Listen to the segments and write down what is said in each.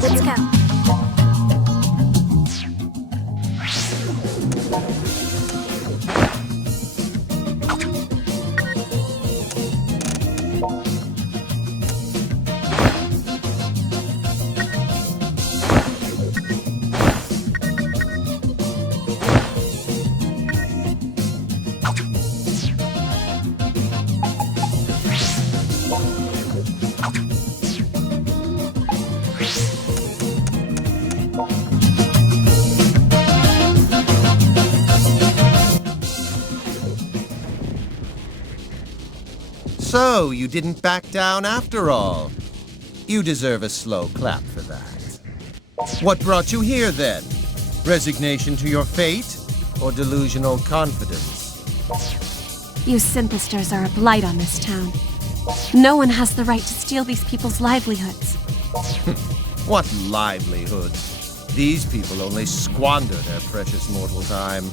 Let's go. So, you didn't back down after all. You deserve a slow clap for that. What brought you here, then? Resignation to your fate, or delusional confidence? You Synthesters are a blight on this town. No one has the right to steal these people's livelihoods. What livelihoods? These people only squander their precious mortal time.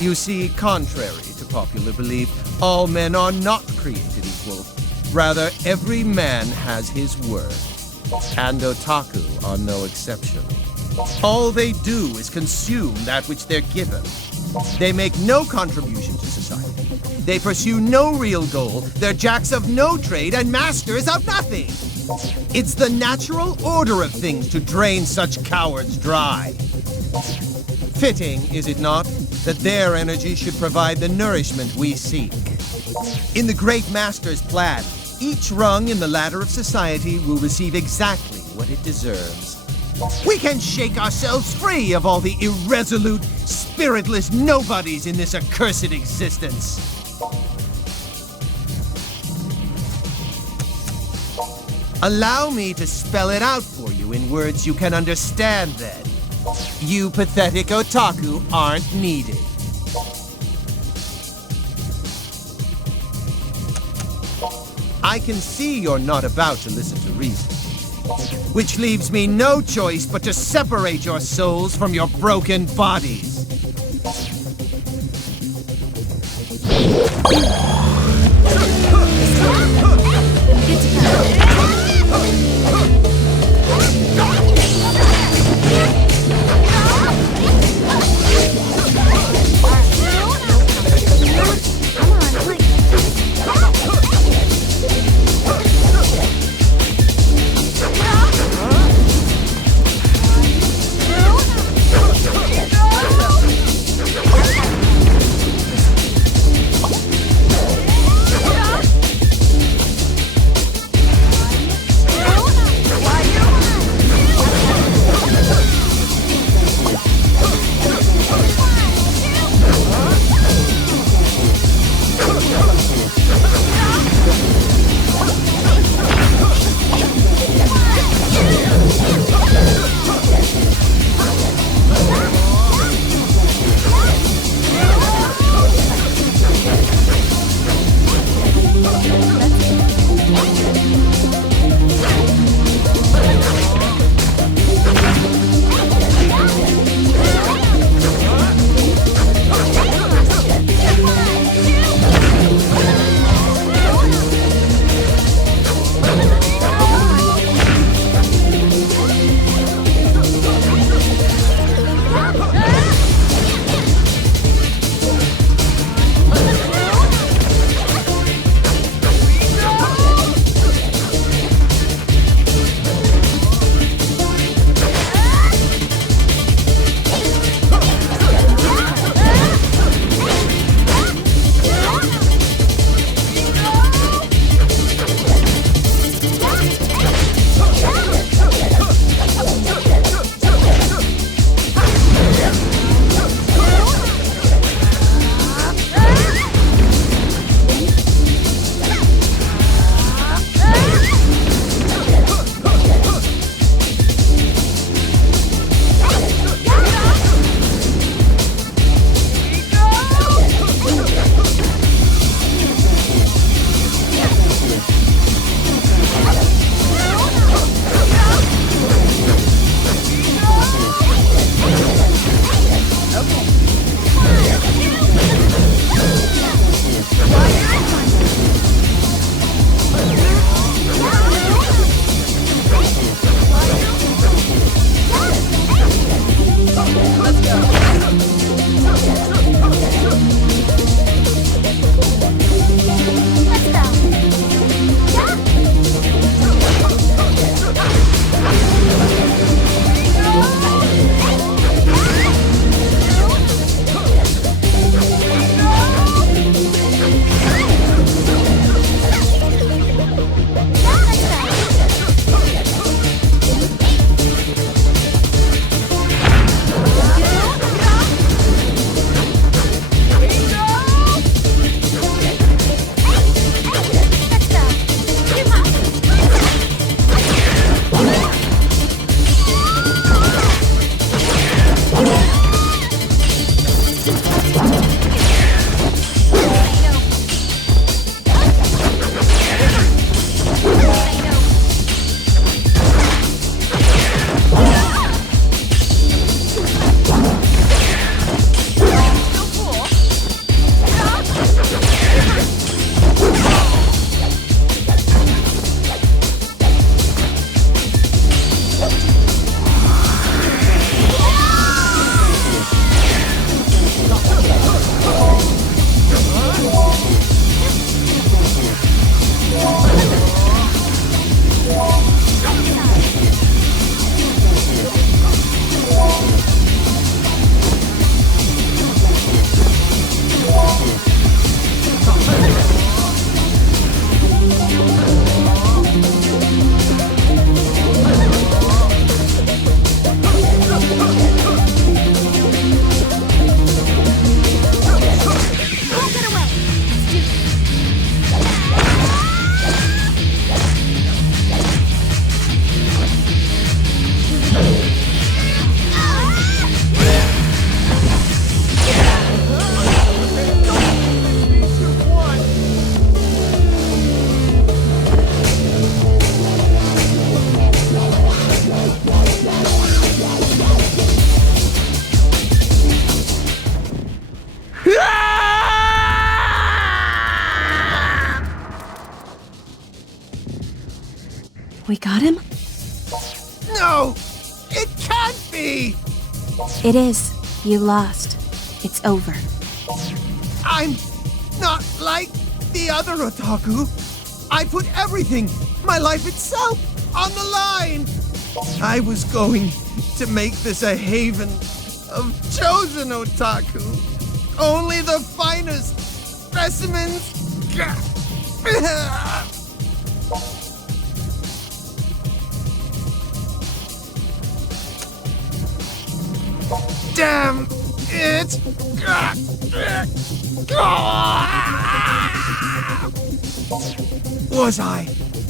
You see, contrary to popular belief, all men are not created equal. Rather, every man has his worth. And otaku are no exception. All they do is consume that which they're given. They make no contribution to society. They pursue no real goal. They're jacks of no trade and masters of nothing. It's the natural order of things to drain such cowards dry. Fitting, is it not, that their energy should provide the nourishment we seek. In the Great Master's plan, each rung in the ladder of society will receive exactly what it deserves. We can shake ourselves free of all the irresolute, spiritless nobodies in this accursed existence. Allow me to spell it out for you in words you can understand, then. You pathetic otaku aren't needed. I can see you're not about to listen to reason. Which leaves me no choice but to separate your souls from your broken bodies. We got him? No! It can't be! It is. You lost. It's over. I'm not like the other otaku. I put everything, my life itself, on the line. I was going to make this a haven of chosen otaku. Only the finest specimens. Damn it! Was I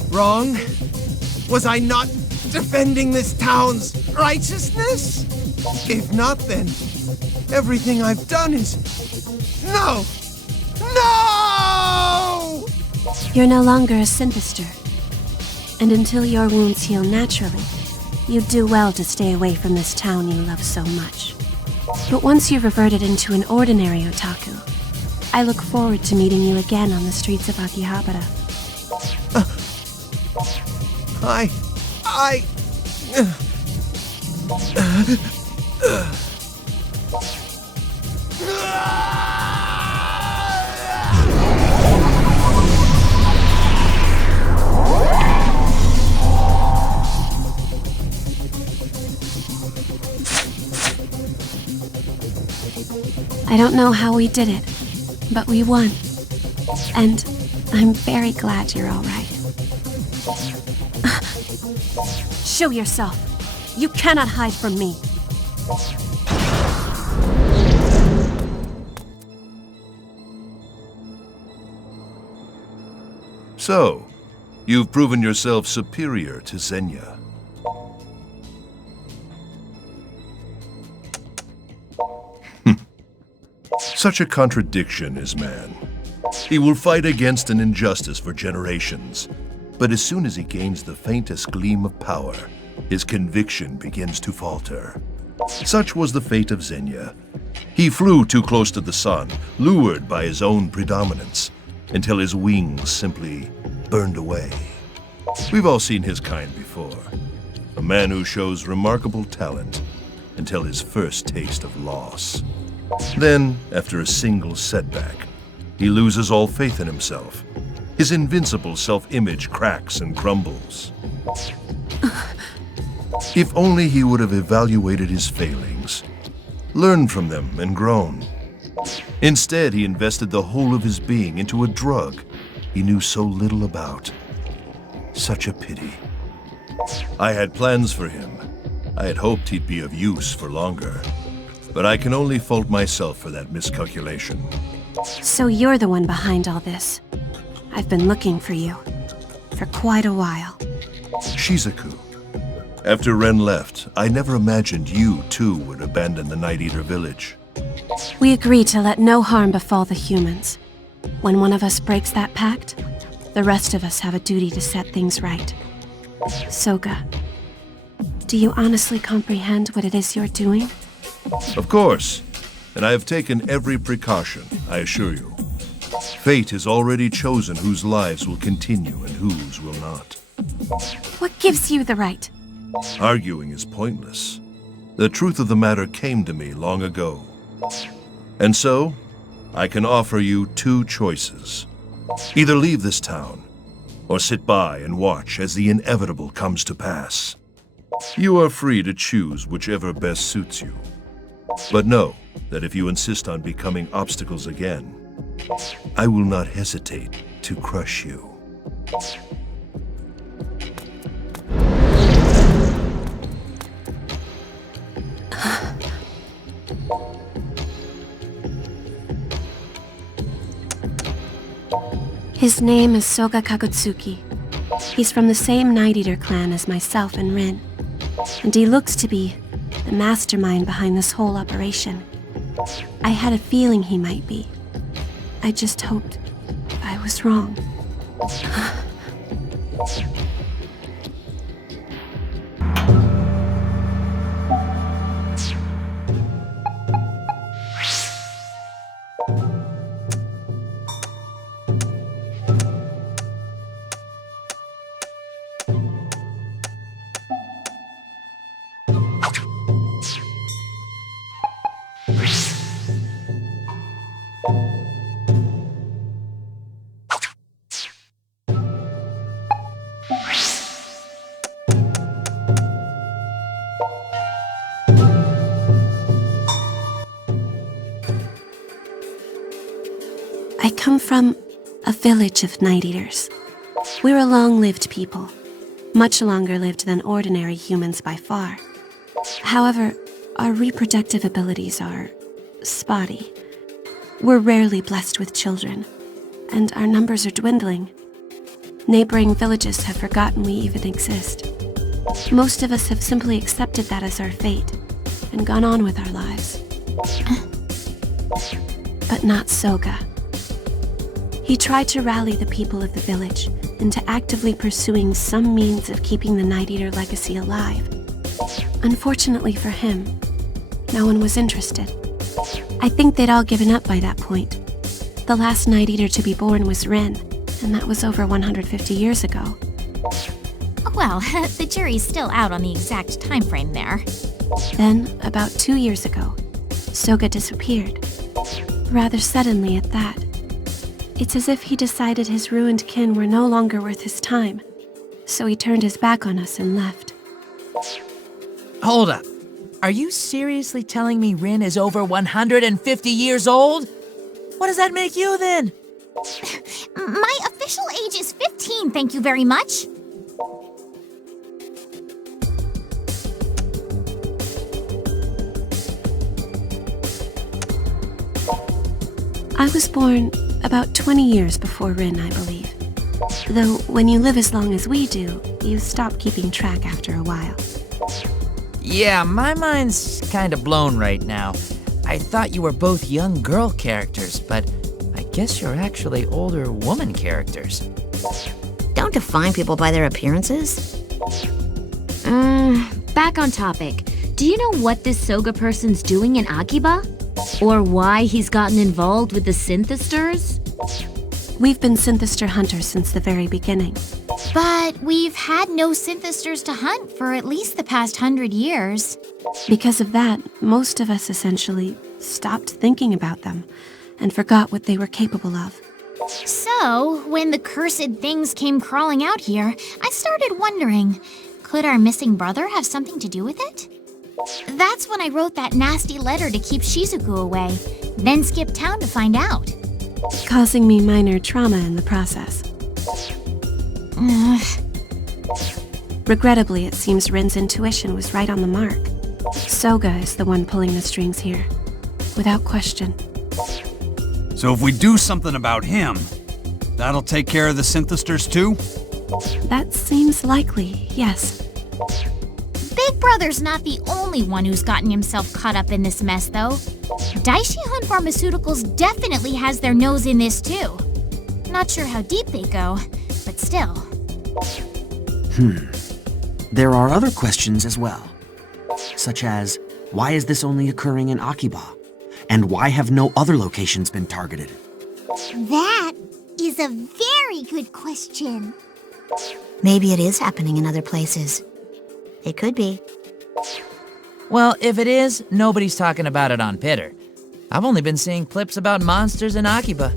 wrong? Was I not defending this town's righteousness? If not, then everything I've done is... No! No! You're no longer a Synthister. And until your wounds heal naturally, you'd do well to stay away from this town you love so much. But once you've reverted into an ordinary otaku, I look forward to meeting you again on the streets of Akihabara. I don't know how we did it, but we won. And I'm very glad you're all right. Show yourself. You cannot hide from me. So, you've proven yourself superior to Zenya. Such a contradiction is man. He will fight against an injustice for generations, but as soon as he gains the faintest gleam of power, his conviction begins to falter. Such was the fate of Zenya. He flew too close to the sun, lured by his own predominance, until his wings simply burned away. We've all seen his kind before. A man who shows remarkable talent until his first taste of loss. Then, after a single setback, he loses all faith in himself. His invincible self-image cracks and crumbles. If only he would have evaluated his failings, learned from them and grown. Instead, he invested the whole of his being into a drug he knew so little about. Such a pity. I had plans for him. I had hoped he'd be of use for longer. But I can only fault myself for that miscalculation. So you're the one behind all this. I've been looking for you. For quite a while. Shizuku, after Ren left, I never imagined you too would abandon the Night Eater village. We agreed to let no harm befall the humans. When one of us breaks that pact, the rest of us have a duty to set things right. Soga, do you honestly comprehend what it is you're doing? Of course, and I have taken every precaution, I assure you. Fate has already chosen whose lives will continue and whose will not. What gives you the right? Arguing is pointless. The truth of the matter came to me long ago. And so, I can offer you two choices. Either leave this town, or sit by and watch as the inevitable comes to pass. You are free to choose whichever best suits you. But know that if you insist on becoming obstacles again, I will not hesitate to crush you. His name is Soga Kagutsuki. He's from the same Night Eater clan as myself and Rin. And he looks to be the mastermind behind this whole operation. I had a feeling he might be. I just hoped I was wrong. I come from a village of night eaters. We're a long-lived people, much longer lived than ordinary humans by far. However, our reproductive abilities are spotty. We're rarely blessed with children, and our numbers are dwindling. Neighboring villages have forgotten we even exist. Most of us have simply accepted that as our fate and gone on with our lives. But not Soga. He tried to rally the people of the village into actively pursuing some means of keeping the Night Eater legacy alive. Unfortunately for him, no one was interested. I think they'd all given up by that point. The last Night Eater to be born was Rin, and that was over 150 years ago. Well, the jury's still out on the exact time frame there. Then, about 2 years ago, Soga disappeared. Rather suddenly at that. It's as if he decided his ruined kin were no longer worth his time, so he turned his back on us and left. Hold up. Are you seriously telling me Rin is over 150 years old? What does that make you then? My official age is 15, thank you very much. I was born about 20 years before Rin, I believe. Though, when you live as long as we do, you stop keeping track after a while. Yeah, my mind's kinda blown right now. I thought you were both young girl characters, but I guess you're actually older woman characters. Don't define people by their appearances. Back on topic. Do you know what this Soga person's doing in Akiba? Or why he's gotten involved with the synthesters? We've been synthester hunters since the very beginning. But we've had no synthesters to hunt for at least the past 100 years. Because of that, most of us essentially stopped thinking about them and forgot what they were capable of. So, when the cursed things came crawling out here, I started wondering, could our missing brother have something to do with it? That's when I wrote that nasty letter to keep Shizuku away, then skipped town to find out. Causing me minor trauma in the process. Regrettably, it seems Rin's intuition was right on the mark. Soga is the one pulling the strings here, without question. So if we do something about him, that'll take care of the synthesters too? That seems likely, yes. Big Brother's not the only one who's gotten himself caught up in this mess, though. Daishihan Pharmaceuticals definitely has their nose in this, too. Not sure how deep they go, but still. There are other questions as well, such as, why is this only occurring in Akiba? And why have no other locations been targeted? That is a very good question. Maybe it is happening in other places. It could be. Well, if it is, nobody's talking about it on Pitter. I've only been seeing clips about monsters in Akiba.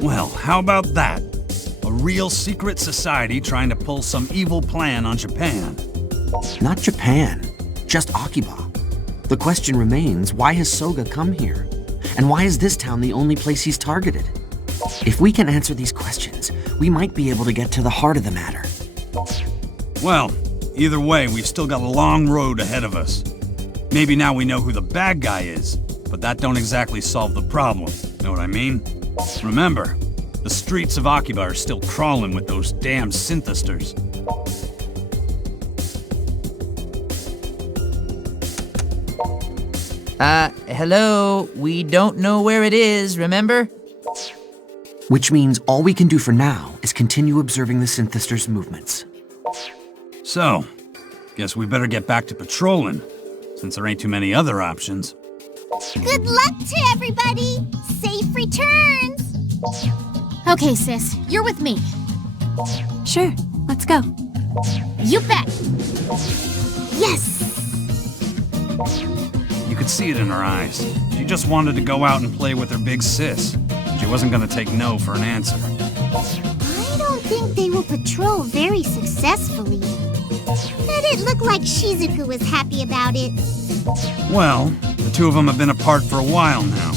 Well, how about that? A real secret society trying to pull some evil plan on Japan. Not Japan, just Akiba. The question remains, why has Soga come here? And why is this town the only place he's targeted? If we can answer these questions, we might be able to get to the heart of the matter. Well, either way, we've still got a long road ahead of us. Maybe now we know who the bad guy is, but that don't exactly solve the problem. Know what I mean? Remember, the streets of Akiba are still crawling with those damn synthesters. Hello? We don't know where it is, remember? Which means all we can do for now is continue observing the synthesters' movements. So, guess we better get back to patrolling, since there ain't too many other options. Good luck to everybody! Safe returns! Okay, sis, you're with me. Sure, let's go. You bet! Yes! You could see it in her eyes. She just wanted to go out and play with her big sis. She wasn't gonna take no for an answer. I don't think they will patrol very successfully. But it looked like Shizuku was happy about it. Well, the two of them have been apart for a while now.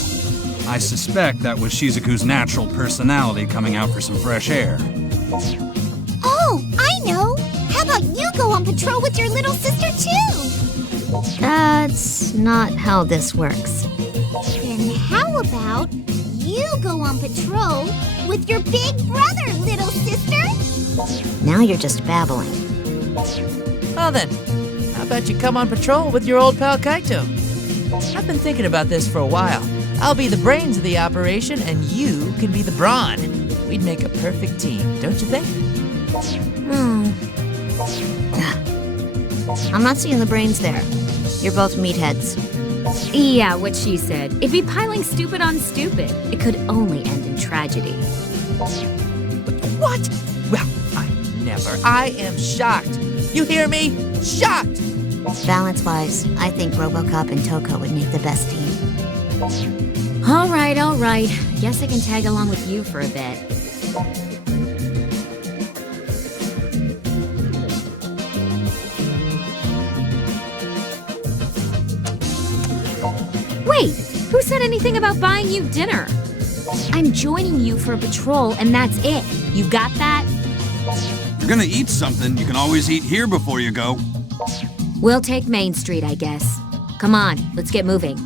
I suspect that was Shizuku's natural personality coming out for some fresh air. Oh, I know! How about you go on patrol with your little sister too? That's not how this works. Then how about you go on patrol with your big brother, little sister? Now you're just babbling. Well then, how about you come on patrol with your old pal Kaito? I've been thinking about this for a while. I'll be the brains of the operation, and you can be the brawn. We'd make a perfect team, don't you think? I'm not seeing the brains there. You're both meatheads. Yeah, what she said. It'd be piling stupid on stupid. It could only end in tragedy. What? Well, I am shocked. You hear me? Shocked! Balance-wise, I think RoboCop and Toko would make the best team. All right. Guess I can tag along with you for a bit. Wait, who said anything about buying you dinner? I'm joining you for a patrol, and that's it. You got that? If you're gonna eat something, you can always eat here before you go. We'll take Main Street, I guess. Come on, let's get moving.